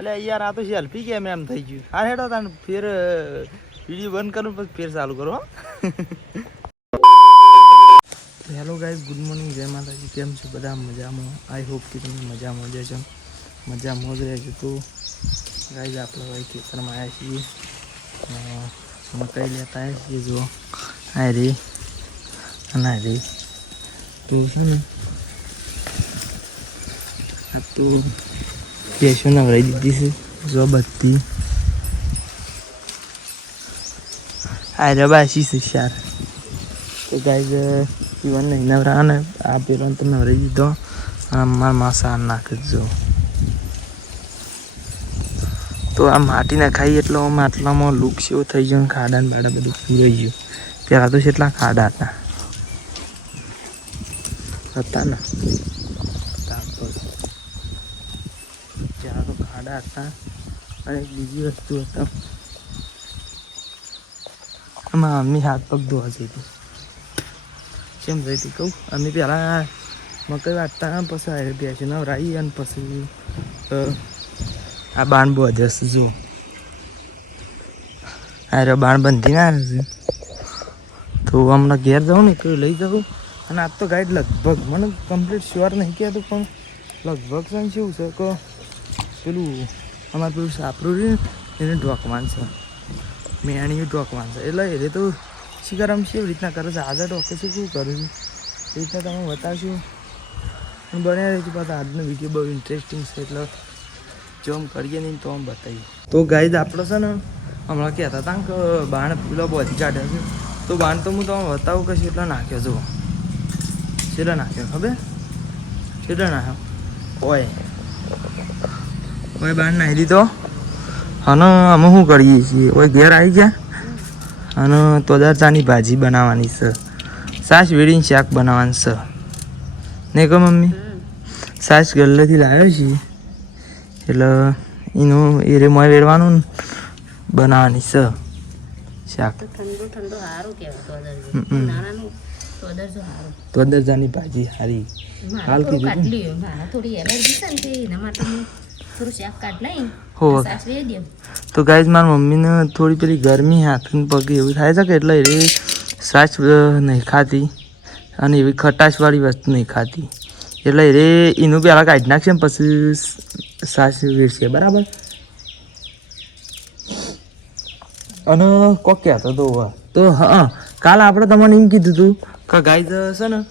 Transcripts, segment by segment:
अरे यार आ तो सेल्फी के एम થઈ ગયું હા હેડો તાન ફેર વિડિયો બંધ કરું પછી ફેર ચાલુ કરો હેલો ગાઈસ ગુડ મોર્નિંગ જય માતાજી કેમ છો બધા મજામાં આઈ હોપ કે તમે મજામાં જ છો મજામાં જ રહેજો તો ગાઈસ આપણે ભાઈ ખેતરમાં આવ્યા છીએ મકાઈ લેતા આવ્યા છીએ જો આ રે અને રે તો છે ને આ તો પેશો નવરાઈ દીધી છે જો બત્તી આ રબાશી છે યાર તો ગાઈસ ઈવન નહીં નવરા ને આ પેલો તો નવરાઈ દીધો મારા માસા નાખજો તો આ માટી નાખાઈ એટલે માટલામાં લુક જેવો થઈ ગયો ખાડા ને બાડા બધું પૂરાઈ ગયું પહેલાં તો કેટલા ખાડા હતા ને ત્યાં તો ખાડા હતા અને બીજી વસ્તુ હતા આમાં મમ્મી હાથ પગ ધોવા જઈ હતી કેમ જઈ હતી કહું અમે પહેલાં મકઈ વાટતા પછી બેસી નવરાઈ અને પછી આ બાણ બધસ જો અરે બાણ બંધી ના છે તો હમણાં ઘેર જાઉં ને કોઈ લઈ જાઉં અને આજ તો ગાઈડ લગભગ મને કમ્પ્લીટ શ્યોર નહીં કહેતું પણ લગભગ શું છે કે પેલું અમારે પેલું સાપરું રહ્યું એને ઢોકવાન છે મેણી ઢોકવાન છે એટલે એ તો શિકાર આમ કેવી રીતના કરે છે આજે ઢોકે છે શું કરું છું એ રીતના તમે બતાવશું અને બન્યા રહી છે પાછા આજનો વિડીયો બહુ ઇન્ટરેસ્ટિંગ છે એટલે જો આમ કરીએ નહીં તો આમ બતાવીએ તો ગાઈડ આપણે છે ને હમણાં કહેતા હતા કે બાણ પેલો બધી કાઢ્યો છે તો બાણ તો હું તમને બતાવું કે કેટલો નાખ્યો જુઓ કેટલો નાખ્યો ખબર કેટલો નાખ્યો ઓય ઓય બાણ નાખી દીધો અને અમે શું કરીએ છીએ ઓય ઘેર આવી ગયા અને તોદારતાની ભાજી બનાવવાની છે સાસ વેડીને શાક બનાવવાનું છે નહીં કહો મમ્મી સાસ ગલ્લેથી લાવ્યો છીએ એટલે એનું એ રે મોય વેડવાનું બનાવવાની છે શાક તોદરજાની ભાજી સારી હાલ કીધું હો તો ગાઈઝ મારા મમ્મીને થોડી પેલી ગરમી હાથને પગે એવું થાય છે કે એટલે એ સાસ નહીં ખાતી અને એવી ખટાશવાળી વસ્તુ નહીં ખાતી એટલે એ એનું પહેલાં કાઢી નાખશે ને પછી સાસ વેડશે બરાબર અને કોક કહેતો તો હા કાલ આપણે તમને એમ કીધું હતું કે ગાઈઝ છે ને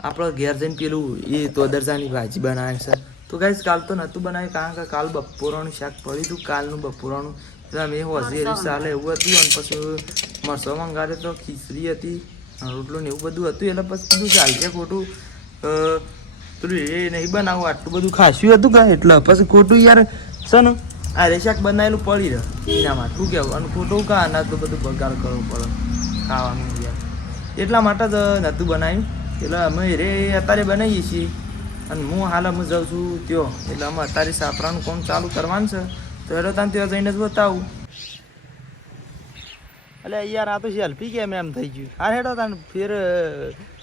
આપણે ઘેર જઈને પેલું એ તોદરજાની ભાજી બનાવે છે તો ગાઈઝ કાલ તો નહોતું બનાવ્યું કારણ કે કાલ બપોરાનું શાક પડ્યું હતું કાલનું બપોરાનું એટલે મેં હોજી ચાલે એવું હતું અને પછી મરસો મંગાવ્યો તો ખીચડી હતી રોટલો ને એવું બધું હતું એટલે પછી બધું ચાલશે ખોટું પેલું એ નહીં બનાવું આટલું બધું ખાસ્યું હતું કાં એટલે પછી ખોટું યાર છે ને આ રે શાક બનાવેલું પડી રહે એના માટે શું કહેવું અને ખોટું કાં અનાજ તો બધું બગાડ કરવો પડે ખાવાનું યાર એટલા માટે જ નહોતું બનાવ્યું એટલે અમે રે અત્યારે બનાવીએ છીએ અને હું હાલ અમે જાઉં છું ત્યાં એટલે અમે અત્યારે સાપરાનું કામ ચાલુ કરવાનું છે તો હેડો તાન ત્યાં જઈને જ બતાવું એટલે યાર આ તો સેલ્ફી કેમ એમ થઈ ગયું હા હેડો તાન ફેર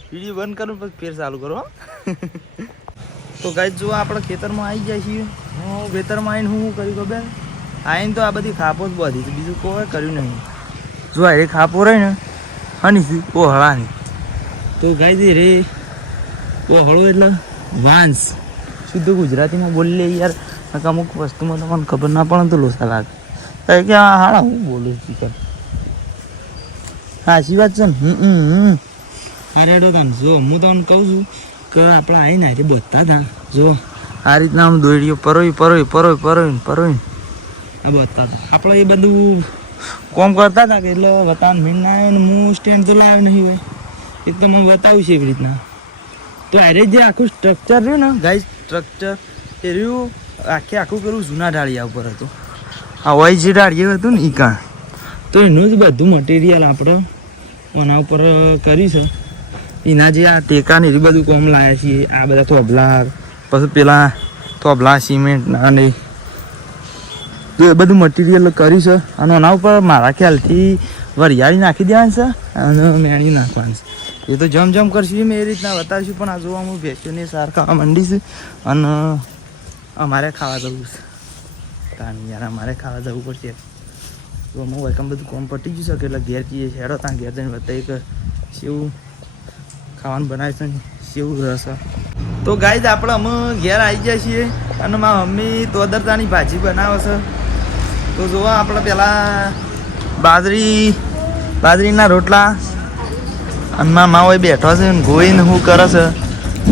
વિડીયો બંધ કરું પછી ફેર ચાલુ કરો તો ગાઈસ જો આપણે ખેતરમાં આવી જાય છીએ હું ખેતરમાં આવીને હું કર્યું ખબર આવીને તો આ બધી ખાપો જ બધી છે બીજું કોઈ કર્યું નહીં જો એ ખાપો રહી ને હની ઓહળાની તો ગાઈસ રે ઓહળો એટલે વાંસ શુદ્ધ ગુજરાતીમાં બોલીએ યાર અમુક વસ્તુમાં તો મને ખબર ના પડે તો લોસા લાગે કારણ કે હાડા હું બોલું છું કે સાચી વાત છે ને હા રેડો તાન જો હું તમને કહું છું કે આપણે આવીને હારે બધા હતા જો આ રીતના આમ દોડીઓ પરોઈ આ બધા હતા આપણે એ બધું કોમ કરતા હતા કે એટલે બતાવ મીન ના આવ્યો ને હું સ્ટેન્ડ તો લાવ્યો નહીં હોય એક તો મને બતાવ્યું છે એવી રીતના તો અરે જે આખું સ્ટ્રક્ચર રહ્યું ને ગાઈસ સ્ટ્રક્ચર એ રહ્યું આખું પેલું જૂના ડાળિયા ઉપર હતું આ હોય જે ડાળિયા હતું ને એ કાં તો એનું જ બધું મટીરિયલ આપણે એના ઉપર કર્યું છે એના જે આ ટેકા ને એ બધું કોમ લાવ્યા છીએ આ બધા થોભલા પછી પેલા થોભલા સિમેન્ટ અને એ બધું મટીરિયલ કર્યું છે અને એના ઉપર મારા ખ્યાલથી વરિયાળી નાખી દેવાની છે અને મેણી નાખવાની છે એ તો જમ કરશું મેં એ રીતના બતાવીશું પણ આ જોવા હું ભેંસોને સાર ખાવા માંડી છે અને અમારે ખાવા જવું છે તાન યાર અમારે ખાવા જવું પડશે. તો હું વૈકમ બધું કોમ પટી ગયું છે એટલે ઘેર જઈએ હેડો ત્યાં ઘેર જઈને બતાવી કે સેવું ખાવાનું બનાવે છે ને સેવું રસ. તો ગાઈઝ આપણે અમે ઘેર આવી ગયા છીએ અને મારા મમ્મી તોદરતાની ભાજી બનાવે છે. તો જોવા આપણે પહેલાં બાજરીના રોટલા અને મારા માવો બેઠો છે ને ગોઈને શું કરે છે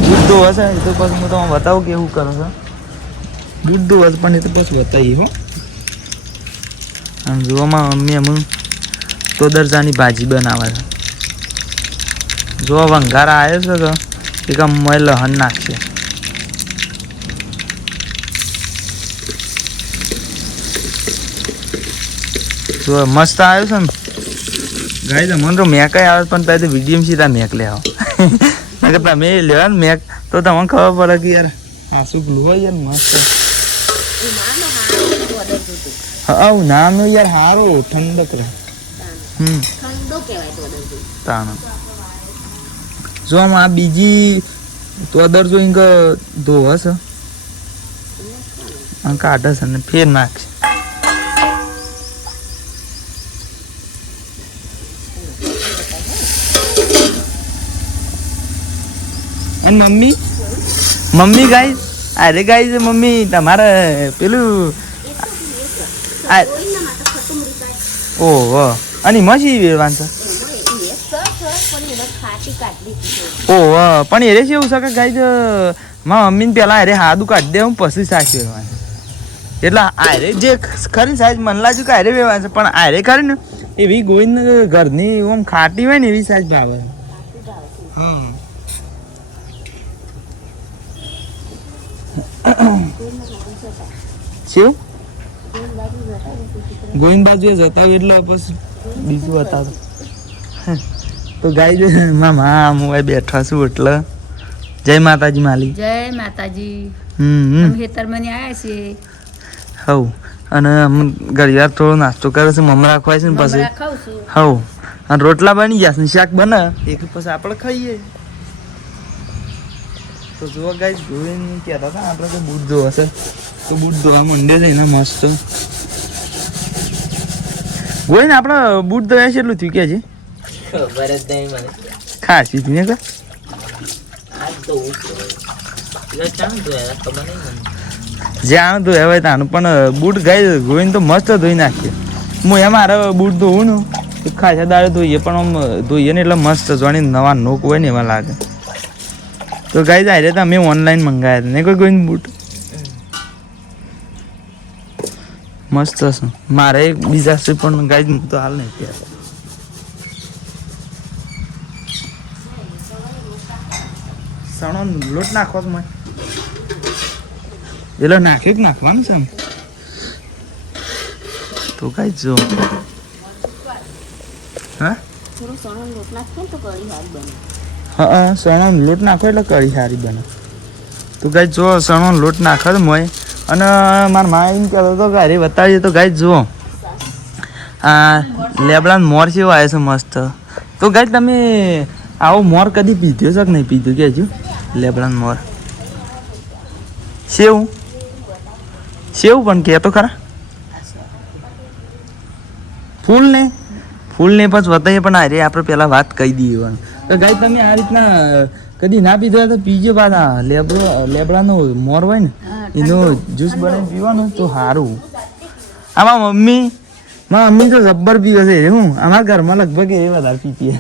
દૂધ દોવા છે. એ તો પછી હું તમને બતાવું કે શું કરે છે. દૂધ દોવા પણ એ તો પછી બતાવીએ હો. આમ જોવામાં મમ્મી અમુક તોદરજાની ભાજી બનાવે છે. જો વંગારા આવ્યો છે કે એક આમ લહન નાખશે. જો મસ્ત આવ્યો છે ને ગાય મને તો મેક આવે પણ તારે તો વિડીયો સીધા મેક લે આવો નકર તમે લેવા ને મેક તો તમને ખબર પડે કે યાર આ શું પેલું હોય યાર મસ્ત. હા નામ યાર સારું ઠંડક રહે. તાણ જો આમ આ બીજી તોદર જો ઇંક ધોવા છે કાઢે છે ને ફેર નાખશે. અને મમ્મી ગાય અરે ગાય છે મમ્મી તમારે પેલું ઓહો અને મસી વેરવાન છે. ઓહો પણ એરે છે એવું શકે ગાય મારા મમ્મીને પેલા અરે હાદું કાઢી દે હું પછી સાસ વેરવાનું એટલે આરે જે ખરી સાઈઝ મને લાગ્યું કે આરે વેવાય છે પણ આરે ખરી ને એવી ગોઈને ઘરની આમ ખાટી હોય ને એવી સાઈઝ ભાવે. હા શું ગોઈન બાજુ જતા એટલે પછી બીજું બતાવો. તો ગાય મામા હું બેઠા છું એટલે જય માતાજી માલી. જય માતાજી. ખેતરમાં આવ્યા છીએ. હવ અને ઘણી વાર થોડો નાસ્તો કરે છે મમરા ખવાય છે ને પછી હવ અને રોટલા બની ગયા છે શાક બને એક પછી આપણે ખાઈએ. તો જોવા ગાય જોઈને કહેતા હતા આપણે તો બૂટ ધોવા છે તો બૂટ ધોવા માંડે છે એના મસ્ત ગોઈને આપણે બૂટ ધોયા છે એટલું થયું કે છે ખબર જ નહીં મને. ખાસી થયું ને જ્યાં ધોયા હોય તાનું પણ બૂટ ગાય ધોઈને તો મસ્ત ધોઈ નાખીએ. હું એમ મારે બૂટ ધોવું ને તો ખાસા દાડે ધોઈએ પણ આમ ધોઈએ ને એટલે મસ્ત જોણી નવા નોક હોય ને એમાં લાગે. તો ગાય જાય રે તમે ઓનલાઈન મંગાવ્યા હતા ને કોઈ કોઈને બૂટ મસ્ત છે. મારે એક બીજા છે પણ ગાય તો હાલ નહીં ત્યાં સણો લોટ નાખો મને એટલે નાખ્યો કે નાખવાનું છે. તો કઈ જો હા હા સણો લોટ નાખો એટલે કઢી સારી બને. તો કઈ જો સણો લોટ નાખો તો મોય અને મારા મા એમ કહેતો હતો કે અરે બતાવીએ તો ગાય જુઓ આ લેબડા મોર જેવો આવે છે મસ્ત. તો ગાય તમે આવો મોર કદી પીધો છે કે નહીં પીધું કે હજુ લેબડા મોર સેવું પણ કે તો ખરા ફૂલ ને પછી બતાવીએ પણ અરે આપણે પહેલાં વાત કહી દઈએ. તો ગાય તમે આ રીતના કદી ના પીધો તો પીજો પાછા લેબડાનો મોર હોય ને એનો જ્યુસ બનાવીને પીવાનું તો સારું. આમાં મમ્મી તો જબ્બર પીવે છે હું અમારા ઘરમાં લગભગ એ વધારે પીતીએ.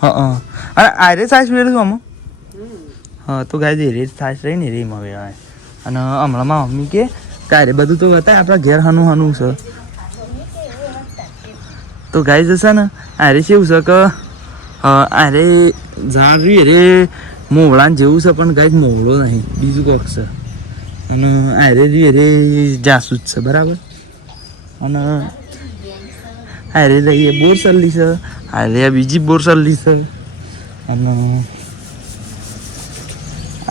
હા અને આરે સાઈઝ વેર છું આમાં હા તો ગાય રેટ સાઈઝ રહી ને રેમાં વેવાય. અને હમણાં માં મમ્મી કે કારે બધું તો બતાય આપણા ઘેર હાનું છે. તો ગાય જશે ને આરે કેવું છે કે આરે ઝાડ રહ્યું રે મોવળાને જેવું છે પણ ગાય મોવળો નહીં બીજું કોક છે. અને આરે રહ્યું રે જાસૂદ છે બરાબર. અને આરે લઈએ બોરસલ્લી છે આરે બીજી બોરસલ્લી છે. અને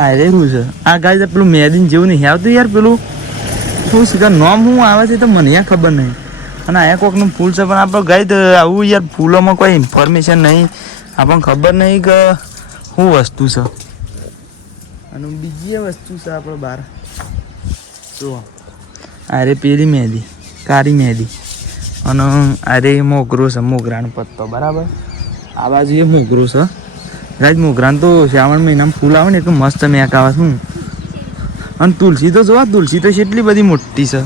આરે શું છે આ ગાય પેલું મેદીન જેવું નહીં આવતું યાર પેલું શું છે નોમ શું આવે છે તો મને યાર ખબર નહીં. અને અહીંયા કોકનું ફૂલ છે પણ આપણે ગાય આવું યાર ફૂલોમાં કોઈ ઇન્ફોર્મેશન નહીં આપણને ખબર નહીં કે શું વસ્તુ છે અને બીજી એ વસ્તુ છે આપણે બહાર જો અરે પેલી મહેંદી કાળી મહેંદી અને અરે મોગરો છે મોગરાનો પત્તો બરાબર આ બાજુ એ મોગરો છે રાજ મોગરાન તો શ્રાવણ મહિનામાં ફૂલ આવે ને એટલું મસ્ત મેક આવે શું અને તુલસી તો જોવા તુલસી તો કેટલી બધી મોટી છે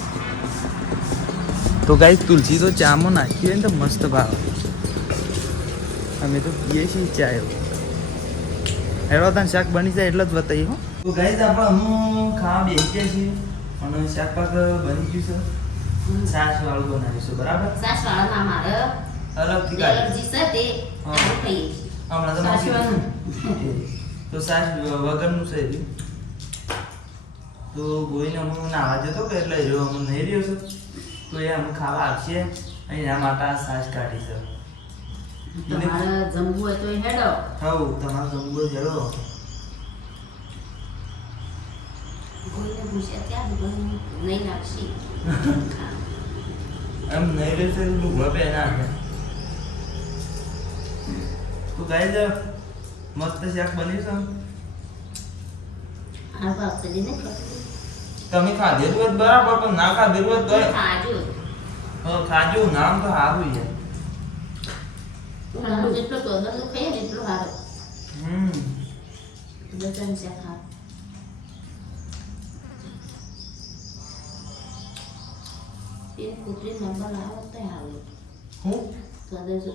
તો ગાઈ તુલસી તો ચામાં નાખીએ ને તો મસ્ત ભાવે અમે તો પીએ છીએ ચા એવો તને શાક બની જાય એટલે જ બતાવીએ હો તો ગાઈ આપણે હું ખાવા બેસી જાય છીએ અને શાક પાક બની ગયું છે છાશ વાળું બનાવીશું બરાબર સાસ વાળા ના મારે અલગથી કાઢી એલર્જી છે તે ખાઈએ છીએ. હમણાં તો છાશ વાળું. તો છાશ વગરનું છે એ. તો ગોઈને હું નાવા જતો કે એટલે હું નહીં રહ્યો છું તો એ અમે ખાવા આવશે અને એના માટે આ છાશ કાઢી છે તમારે જમવું હોય તો એ હેડો. હવ તમારો જમવો જરો કોઈને પૂછ્યા ત્યાં કોઈ નહીં નાખશી. એમ નહીં રહેશે લુગડા પહેના છે તો ગાઈ મસ્ત શાક બન્યું આ ભાવશે ને છે તમે ખાધેલું હોય તો બરાબર પણ ના ખાધેલું હોય તો ખાજો. ખાજો નામ તો સારું છે ઉનાળો જેટલો તો અદર ખાઈએ ને એટલો સારો. હમ બધાને શાક ખાવ. એ કુતરી નંબર આવો તો આવે હું તો અદર તો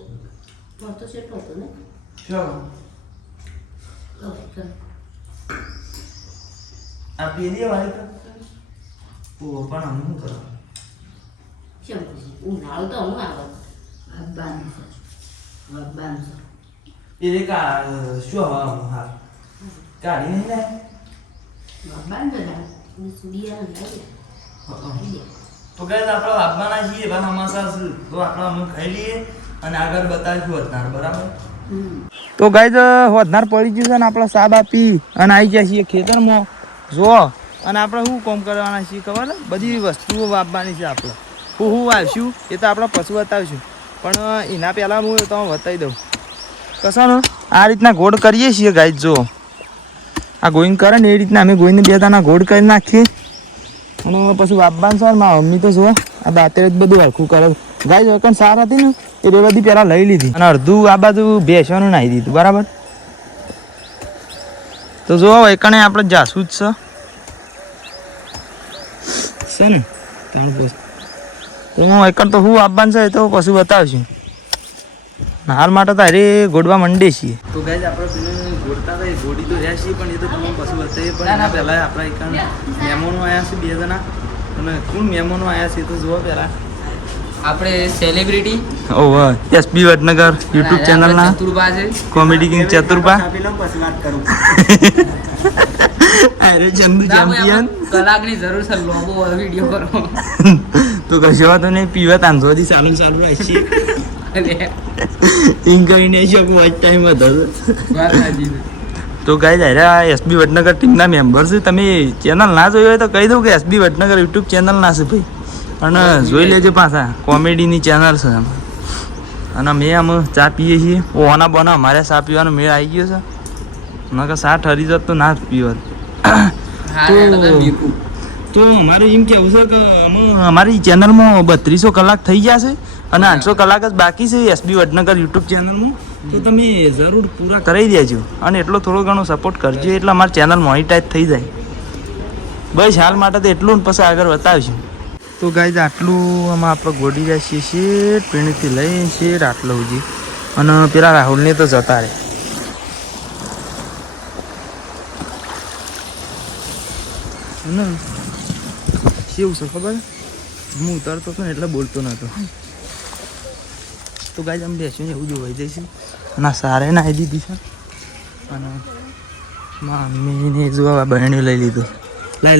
કેટલો હતો ને ચાલો તો કર. આ પેલી વાળી તો પણ અમે શું કરો કેમ પછી ઉનાળો તો હું આવે ભગવાન ભગવાન એ કા શું હવા હા કાઢી નહીં જાય ભગવાન બધા સુડિયા લાગે. તો ગાઈસ આપણે લાવવાના છીએ એવા સમાચાર છે તો આપણે અમે ખાઈ લઈએ અને આગળ બતાવીશું વધનાર બરાબર તો ગાઈસ વધનાર પડી ગયું છે ને આપણે સાબ આપી અને આવી ગયા છીએ ખેતરમાં જો અને આપણે શું કામ કરવાના છીએ ખબર બધી વસ્તુઓ વાપવાની છે આપણે હું વાવીશું એ તો આપણે પછી બતાવીશું પણ એના પહેલાં હું તમને બતાવી દઉં કશાનું આ રીતના ગોળ કરીએ છીએ ગાઈસ જો આ ગોઈંગ કરે ને એ રીતના અમે ગોઈને બે દાના ગોળ કરી નાખીએ અને પછી વાપવાનું છે મારા મમ્મી તો જુઓ આ દાંતરે જ બધું હરખું કરે ગાય જોકન સાર હતી ને એ બધી પહેલાં લઈ લીધી અને અડધું આ બાજુ બેસવાનું નાહી દીધું બરાબર તો જુઓ એકણે આપણે જાસૂદ છે ને તો હું એકણ તો હું આપવાનું છે તો પછી બતાવશું હાલ માટે તો અરે ગોડવા માંડીએ છીએ તો ગાય આપણે પેલું ગોડતા હતા ગોડી તો રહ્યા છીએ પણ એ તો તમને પછી બતાવીએ પણ એના પહેલાં આપણા એકણ મહેમાનો આવ્યા છે બે જણા અને કોણ મહેમાનો આવ્યા છે તો જુઓ પહેલાં આપણે સેલિબ્રિટી ઓહ એસબી વડનગર યુટ્યુબ ચેનલના ચતુરબા છે કોમેડી કિંગ ચતુરબા અરે ચંદુ ચેમ્પિયન કલાકની જરૂર છે લોબો વિડિયો કરો તો કશો વાતો નહીં પીવા તાંધોથી ચાલુ રહી છે ઇન કરીને શકું આજ ટાઈમ હતો તો ગાઈસ આ એસબી વડનગર ટીમના મેમ્બર છે તમે ચેનલ ના જોઈ હોય તો કહી દઉં કે એસબી વડનગર યુટ્યુબ ચેનલ ના છે ભાઈ અને જોઈ લેજો પાછા કોમેડીની ચેનલ છે અને અમે આમ ચા પીએ છીએ ઓના બોના અમારે ચા પીવાનો મેળ આવી ગયો છે નકર ચા ઠરી જત તો ના જ પીવત તો અમારે એમ કેવું છે કે અમારી ચેનલમાં 3200 કલાક થઈ ગયા છે અને 800 કલાક જ બાકી છે એસબી વડનગર યુટ્યુબ ચેનલમાં તો તમે જરૂર પૂરા કરાવી દેજો અને એટલો થોડો ઘણો સપોર્ટ કરજો એટલે અમારી ચેનલ મોનિટાઈઝ થઈ જાય બસ હાલ માટે તો એટલું ને પછી આગળ બતાવીશું તો ગાઈઝ આટલું આમાં આપણે ગોડી જાય છીએ શેઠ પેણીથી લઈ શેઠ આટલો હજી અને પેલા રાહુલને તો જતા રહે ને કેવું છે ખબર હું ઉતરતો હતો ને એટલે બોલતો નહોતો તો ગાઈઝ આમ બેસીને એવું જોવાઈ જઈશું અને સારે નાહી દીધી છે અને મમ્મીને જોવા બહેણી લઈ લીધું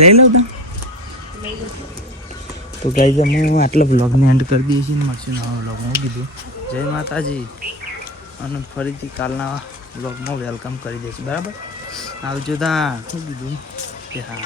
લઈ લઉં તા તો ગાઈઝ અમે આટલા બ્લોગને એન્ડ કરી દઈએ છીએ ને મળશું નવા બ્લોગમાં કીધું જય માતાજી અને ફરીથી કાલના બ્લોગમાં વેલકમ કરી દઈશું બરાબર આવજો તા શું કીધું કે હા